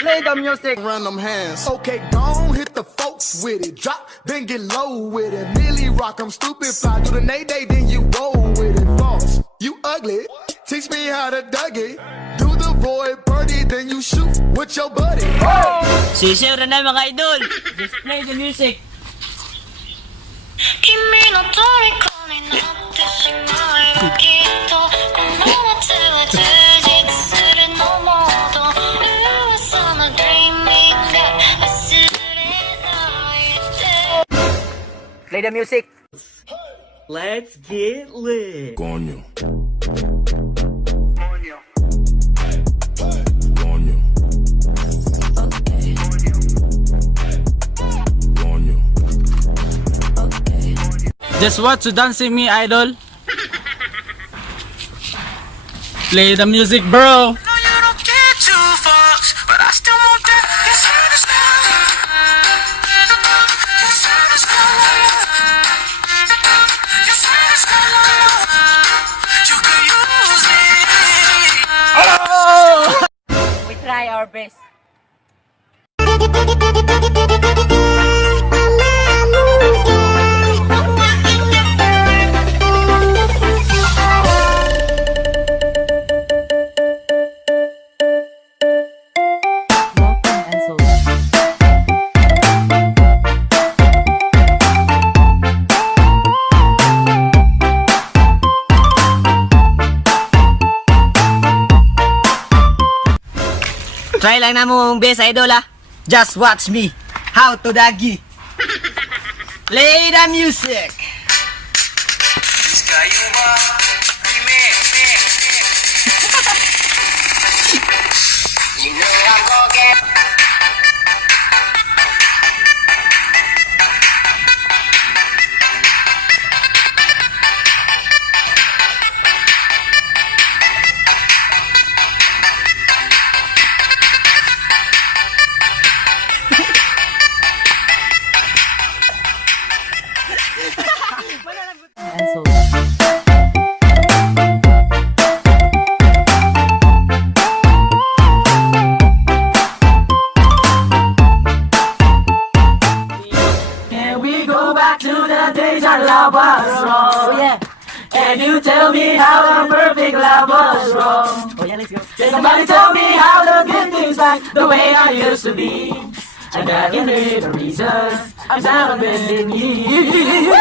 Play the music. Random hands. Okay, gon' hit the folks with it. Drop, then get low with it. Millie rock, I'm stupid. Fly do the nay-day, then you roll with it. False, you ugly. Teach me how to dug it. Do the void birdie, then you shoot with your buddy. Sisiw na mga idol. Just play the music. 君の虜になってしまえばきっとこの夏は充実するのもっと噂の dreaming が忘れないで Play the music. Let's get lit. Coño. Coño. Coño. Just watch you dancing me, idol. Play the music, bro. We try our best. Try lang na mo best, idol, ah. Just watch me. How to dagi. Play the music. You know I'm gonna get Can we go back to the days our love was wrong? Oh yeah. Can you tell me how the perfect love was wrong? Oh yeah, let's go. Can somebody tell me how the good things like the way I used to be? I got the reasons I'm not bending you.